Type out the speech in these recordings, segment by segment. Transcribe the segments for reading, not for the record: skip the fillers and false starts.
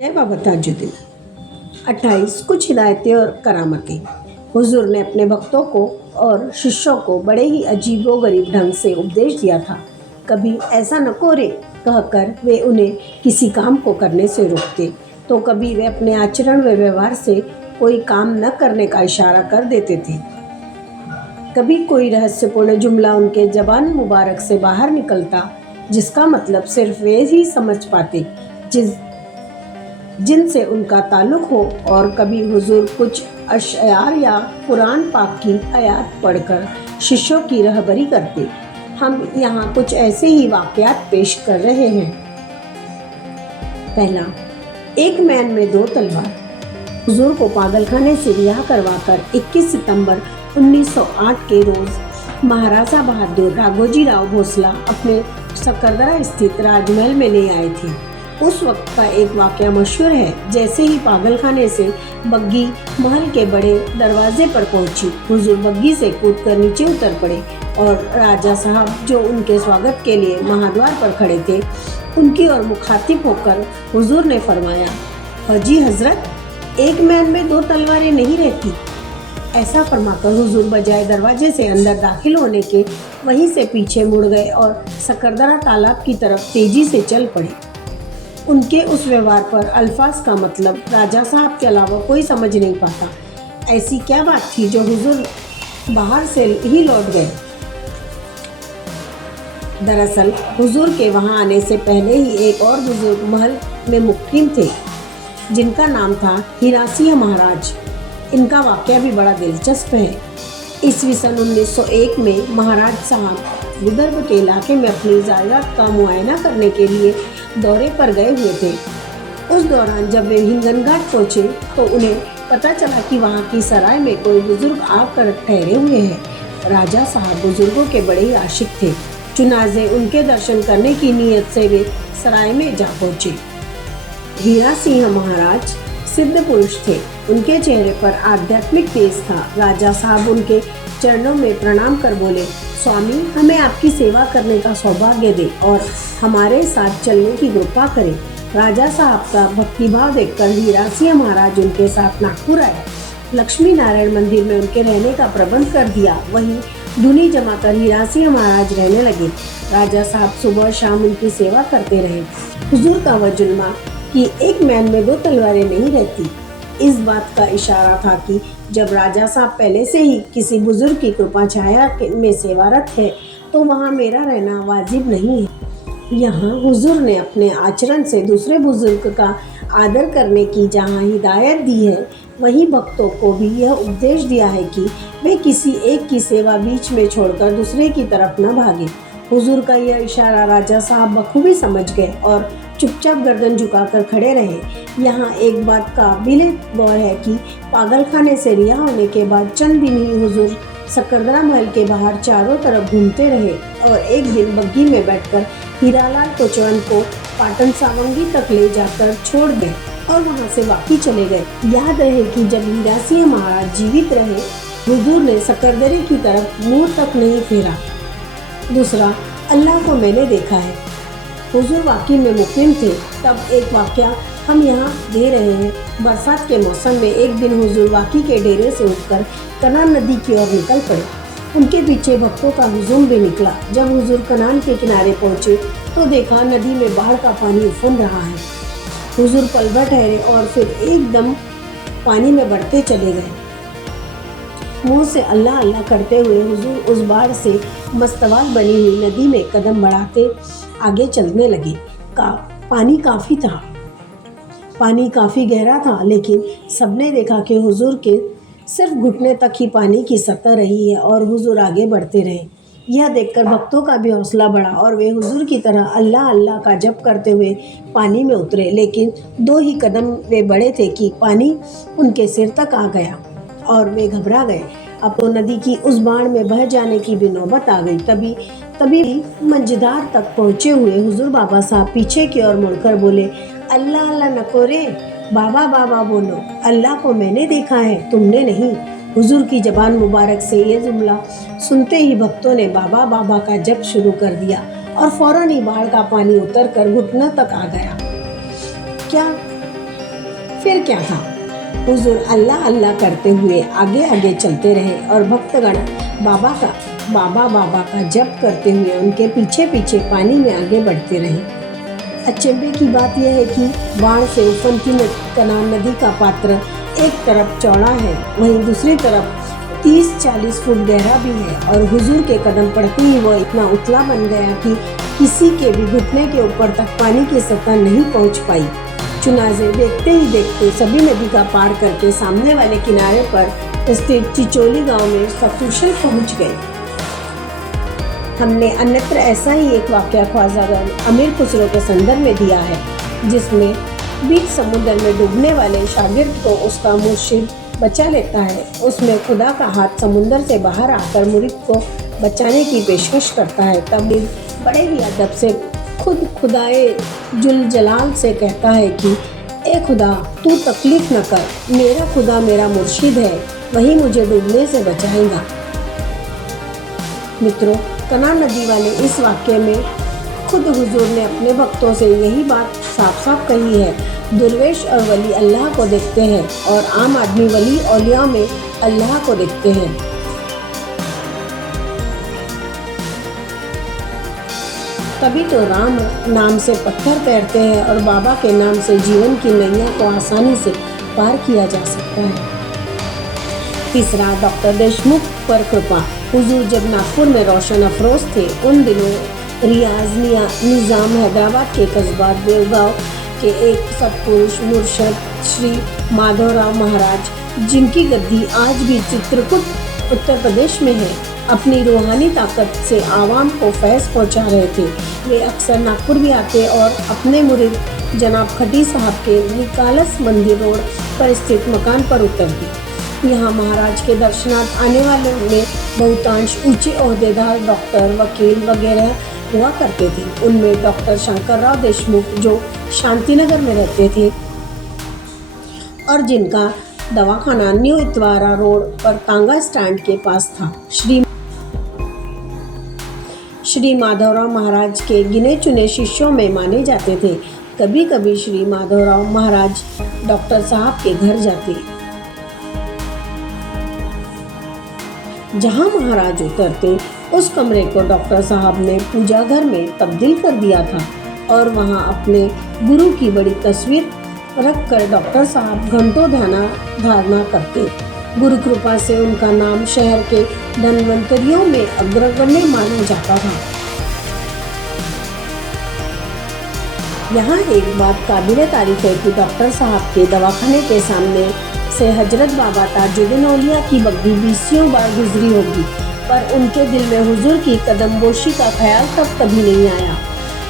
है बाबा ताजुद्दीन। 28 कुछ हिदायतें और करामतें। हुजूर ने अपने भक्तों को और शिष्यों को बड़े ही अजीबोगरीब ढंग से उपदेश दिया था। कभी ऐसा न करो कहकर वे उन्हें किसी काम को करने से रोकते, तो कभी वे अपने आचरण व व्यवहार से कोई काम न करने का इशारा कर देते थे। कभी कोई रहस्यपूर्ण जुमला उनके ज़बान मुबारक से बाहर निकलता, जिसका मतलब सिर्फ वे ही समझ पाते जिनसे उनका ताल्लुक हो। और कभी हुजूर कुछ अशआर या कुरान पाक की आयत पढ़कर शिष्यों की रहबरी करते। हम यहाँ कुछ ऐसे ही वाक़यात पेश कर रहे हैं। पहला, एक मैन में दो तलवार। हुजूर को पागलखाने से रिहा करवाकर 21 सितंबर 1908 के रोज़ महाराजा बहादुर राघोजी राव भोसला अपने सकरदरा स्थित राजमहल में ले आए थे। उस वक्त का एक वाक़या मशहूर है। जैसे ही पागलखाने से बग्गी महल के बड़े दरवाजे पर पहुंची, हुजूर बग्गी से कूदकर नीचे उतर पड़े और राजा साहब जो उनके स्वागत के लिए महाद्वार पर खड़े थे, उनकी ओर मुखातिब होकर हुजूर ने फरमाया, हाजी हजरत, एक मैन में दो तलवारें नहीं रहती। ऐसा फरमाकर हुजूर बजाय दरवाजे से अंदर दाखिल होने के वहीं से पीछे मुड़ गए और सकरदरा तालाब की तरफ तेजी से चल पड़े। उनके उस व्यवहार पर अल्फाज का मतलब राजा साहब के अलावा कोई समझ नहीं पाता। ऐसी क्या बात थी जो हुजूर बाहर से ही लौट गए। दरअसल हुजूर के वहां आने से पहले ही एक और बुजुर्ग महल में मुक़ीम थे, जिनका नाम था हीरा सिंह महाराज। इनका वाक़या भी बड़ा दिलचस्प है। ईस्वी सन 1901 में महाराज साहब विदर्भ के इलाके में अपनी जायदाद का मुआयना करने के लिए दौरे पर गए हुए थे। उस दौरान जब वे हिंगनघाट पहुँचे तो उन्हें पता चला कि वहाँ की सराय में कोई बुजुर्ग आकर ठहरे हुए हैं। राजा साहब बुजुर्गों के बड़े ही आशिक थे, चुनाचे उनके दर्शन करने की नीयत से वे सराय में जा पहुँचे। हीरा सिंह महाराज सिद्ध पुरुष थे, उनके चेहरे पर आध्यात्मिक तेज था। राजा साहब उनके चरणों में प्रणाम कर बोले, स्वामी, हमें आपकी सेवा करने का सौभाग्य दे और हमारे साथ चलने की कृपा करें। राजा साहब का भक्तिभाव देखकर हीरा सिंह महाराज उनके साथ नागपुर आए। लक्ष्मी नारायण मंदिर में उनके रहने का प्रबंध कर दिया। वहीं धुनी जमा कर हीरा सिंह महाराज रहने लगे। राजा साहब सुबह शाम उनकी सेवा करते रहे। हुजूर का वह जुल्मा कि एक मैन में दो तलवारें नहीं रहती, इस बात का इशारा था कि जब राजा साहब पहले से ही किसी बुजुर्ग की कृपा छाया में सेवारत है, तो वहाँ मेरा रहना वाजिब नहीं है। यहाँ हुजूर ने अपने आचरण से दूसरे बुजुर्ग का आदर करने की जहाँ हिदायत दी है, वहीं भक्तों को भी यह उपदेश दिया है कि वे किसी एक की सेवा बीच में छोड़कर दूसरे की तरफ न भागे। हुजूर का यह इशारा राजा साहब बखूबी समझ गए और चुपचाप गर्दन झुकाकर खड़े रहे। यहाँ एक बात काबिल गौर है कि पागलखाने से रिहा होने के बाद चंद दिन ही हुजूर सकरदरा महल के बाहर चारों तरफ घूमते रहे और एक दिन बग्गी में बैठकर हीरालाल कोचवन को पाटन सावंगी तक ले जाकर छोड़ गए और वहाँ से वापस चले गए। याद रहे कि जब हीरा सिंह महाराज जीवित रहे, हुजूर ने सकरदरे की तरफ मुँह तक नहीं फेरा। दूसरा, अल्लाह को मैंने देखा है। हुजूर वाकई में मुक़ीम थे। तब एक वाक़या हम यहाँ दे रहे हैं। बरसात के मौसम में एक दिन हुजूर वाकई के डेरे से उठकर कनान नदी की ओर निकल पड़े। उनके पीछे भक्तों का हुजूम भी निकला। जब हुजूर कनान के किनारे पहुँचे तो देखा नदी में बाढ़ का पानी उफन रहा है। हुजूर पल भर ठहरे और फिर एकदम पानी में बढ़ते चले गए। मुँह से अल्लाह अल्लाह करते हुए हुजूर उस बाढ़ से मस्तवाल बनी हुई नदी में कदम बढ़ाते आगे चलने लगे। पानी काफ़ी गहरा था, लेकिन सबने देखा कि हुजूर के सिर्फ घुटने तक ही पानी की सतह रही है और हुजूर आगे बढ़ते रहे। यह देखकर भक्तों का भी हौसला बढ़ा और वे हुजूर की तरह अल्लाह अल्लाह का जप करते हुए पानी में उतरे। लेकिन 2 ही कदम वे बढ़े थे कि पानी उनके सिर तक आ गया और वे घबरा गए। अब तो नदी की उस बाढ़ में बह जाने की भी नौबत आ गई। तभी मंझधार तक पहुँचे हुए हुजूर बाबा साहब पीछे की ओर मुड़कर बोले, अल्लाह अल्लाह नको रे, बाबा बाबा बोलो, अल्लाह को मैंने देखा है, तुमने नहीं। हुजूर की ज़बान मुबारक से ये जुमला सुनते ही भक्तों ने बाबा बाबा का जप शुरू कर दिया और फौरन ही बाढ़ का पानी उतर कर घुटनों तक आ गया। क्या फिर क्या था, हुजूर अल्लाह अल्लाह करते हुए आगे आगे चलते रहे और भक्तगण बाबा का जप करते हुए उनके पीछे पीछे पानी में आगे बढ़ते रहे। अचंभे की बात यह है कि बाढ़ से उफनती कनान नदी का पात्र एक तरफ चौड़ा है, वहीं दूसरी तरफ 30-40 फुट गहरा भी है और हुजूर के कदम पड़ते ही वह इतना उतला बन गया कि किसी के भी घुटने के ऊपर तक पानी की सतह नहीं पहुंच पाई। चुनाजे देखते ही देखते सभी नदी का पार करके सामने वाले किनारे पर स्थित चिचोली गांव में सकुशल पहुंच गए। हमने अन्यत्र ऐसा ही एक वाकया ख्वाजा अमीर खुसरो के संदर्भ में दिया है, जिसमें बीच समुद्र में डूबने वाले शागिर्द को उसका मुर्शिद बचा लेता है। उसमें खुदा का हाथ समुद्र से बाहर आकर मुरीद को बचाने की पेशकश करता है। तब बड़े ही अदब से खुद खुदाए जुल जलाल से कहता है कि ए खुदा, तू तकलीफ न कर, मेरा खुदा मेरा मुर्शिद है, वही मुझे डूबने से बचाएगा। मित्रों, कनान नदी वाले इस वाक्य में खुद हुजूर ने अपने भक्तों से यही बात साफ साफ कही है। दुर्वेश और वली अल्लाह को देखते हैं और आम आदमी वली औलिया में अल्लाह को देखते हैं। तभी तो राम नाम से पत्थर तैरते हैं और बाबा के नाम से जीवन की नैया को आसानी से पार किया जा सकता है। तीसरा, डॉक्टर देशमुख पर कृपा। हुजूर जब नागपुर में रोशन अफरोज थे, उन दिनों रियाज निज़ाम हैदराबाद के कस्बा देवगांव के एक सत्पुरुष मुर्शद श्री माधवराव महाराज, जिनकी गद्दी आज भी चित्रकूट उत्तर प्रदेश में है, अपनी रूहानी ताकत से आवाम को फैज़ पहुंचा रहे थे। वे अक्सर नागपुर भी आते और अपने मुरीद जनाब खटी साहब के निकालस मंदिर रोड पर स्थित मकान पर उतरते। यहाँ महाराज के दर्शनार्थ आने वालों में बहुतांश ऊंचे ओहदेदार, डॉक्टर, वकील वगैरह हुआ करते थे। उनमें डॉक्टर शंकरराव देशमुख, जो शांतिनगर में रहते थे और जिनका दवाखाना न्यू इतवारा रोड पर तांगा स्टैंड के पास था, श्री माधवराव महाराज के गिने चुने शिष्यों में माने जाते थे। कभी कभी श्री माधवराव महाराज डॉक्टर साहब के घर जाते। जहां महाराज उतरते, उस कमरे को डॉक्टर साहब ने पूजा घर में तब्दील कर दिया था और वहां अपने गुरु की बड़ी तस्वीर रखकर डॉक्टर साहब घंटों धारणा करते। गुरु कृपा से उनका नाम शहर के धनवंतरियों में अग्रगण्य माना जाता था। यहाँ एक बात काबिल तारीफ है कि डॉक्टर साहब के दवाखाने के सामने से हजरत बाबा ताजुद्दीन औलिया की बग्घी 20 बार गुजरी होगी, पर उनके दिल में हुजूर की कदमबोशी का ख्याल तब कभी नहीं आया।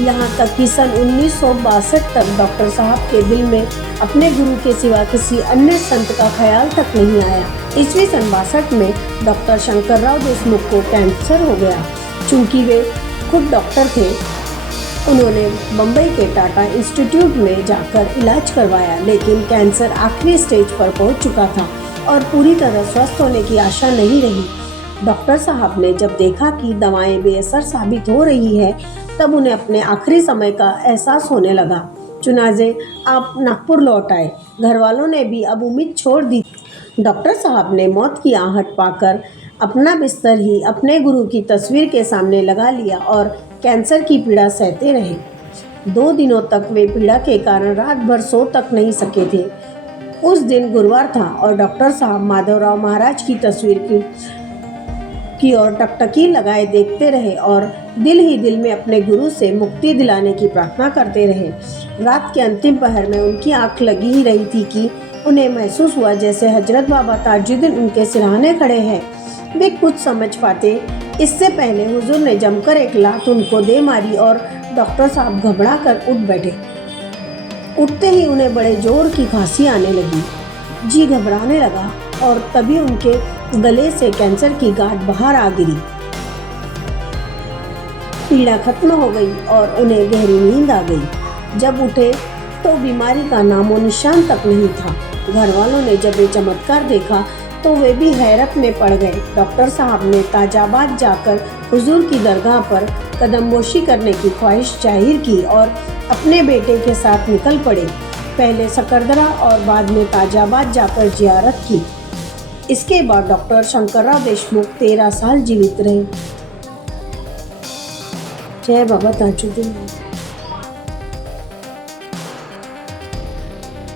यहाँ तक कि सन 1962 तक डॉक्टर साहब के दिल में अपने गुरु के सिवा किसी अन्य संत का ख्याल तक नहीं आया। ईस्वी सन 62 में डॉक्टर शंकरराव देशमुख को कैंसर हो गया। चूँकि वे खुद डॉक्टर थे, उन्होंने बम्बई के टाटा इंस्टीट्यूट में जाकर इलाज करवाया, लेकिन कैंसर आखिरी स्टेज पर पहुंच चुका था और पूरी तरह स्वस्थ होने की आशा नहीं रही। डॉक्टर साहब ने जब देखा कि दवाएं बेअसर साबित हो रही है, तब उन्हें अपने आखिरी समय का एहसास होने लगा। चुनाजे आप नागपुर लौट आए। घर वालों ने भी अब उम्मीद छोड़ दी। डॉक्टर साहब ने मौत की आहट पाकर अपना बिस्तर ही अपने गुरु की तस्वीर के सामने लगा लिया और कैंसर की पीड़ा सहते रहे। 2 दिनों तक वे पीड़ा के कारण रात भर सो तक नहीं सके थे। उस दिन गुरुवार था और डॉक्टर साहब माधवराव महाराज की तस्वीर की ओर टकटकी लगाए देखते रहे और दिल ही दिल में अपने गुरु से मुक्ति दिलाने की प्रार्थना करते रहे। रात के अंतिम पहर में उनकी आंख लगी ही रही थी कि उन्हें महसूस हुआ जैसे हजरत बाबा ताजुद्दीन उनके सिरहाने खड़े हैं। वे कुछ समझ पाते इससे पहले हुजूर ने जमकर एक लात उनको दे मारी और डॉक्टर साहब घबरा कर उठ बैठे। उठते ही उन्हें बड़े जोर की खांसी आने लगी, जी घबराने लगा और तभी उनके गले से कैंसर की गांठ बाहर आ गिरी। पीड़ा खत्म हो गई और उन्हें गहरी नींद आ गई। जब उठे तो बीमारी का नामो निशान तक नहीं था। घर वालों ने जब ये चमत्कार देखा तो वे भी हैरत में पड़ गए। डॉक्टर साहब ने ताजाबाद जाकर हुजूर की दरगाह पर कदमबोशी करने की ख्वाहिश जाहिर की और अपने बेटे के साथ निकल पड़े। पहले सकरदरा और बाद में ताजाबाद जाकर जियारत की। इसके बाद डॉक्टर शंकरराव देशमुख 13 साल जीवित रहे। जय बाबा ताजुद्दीन।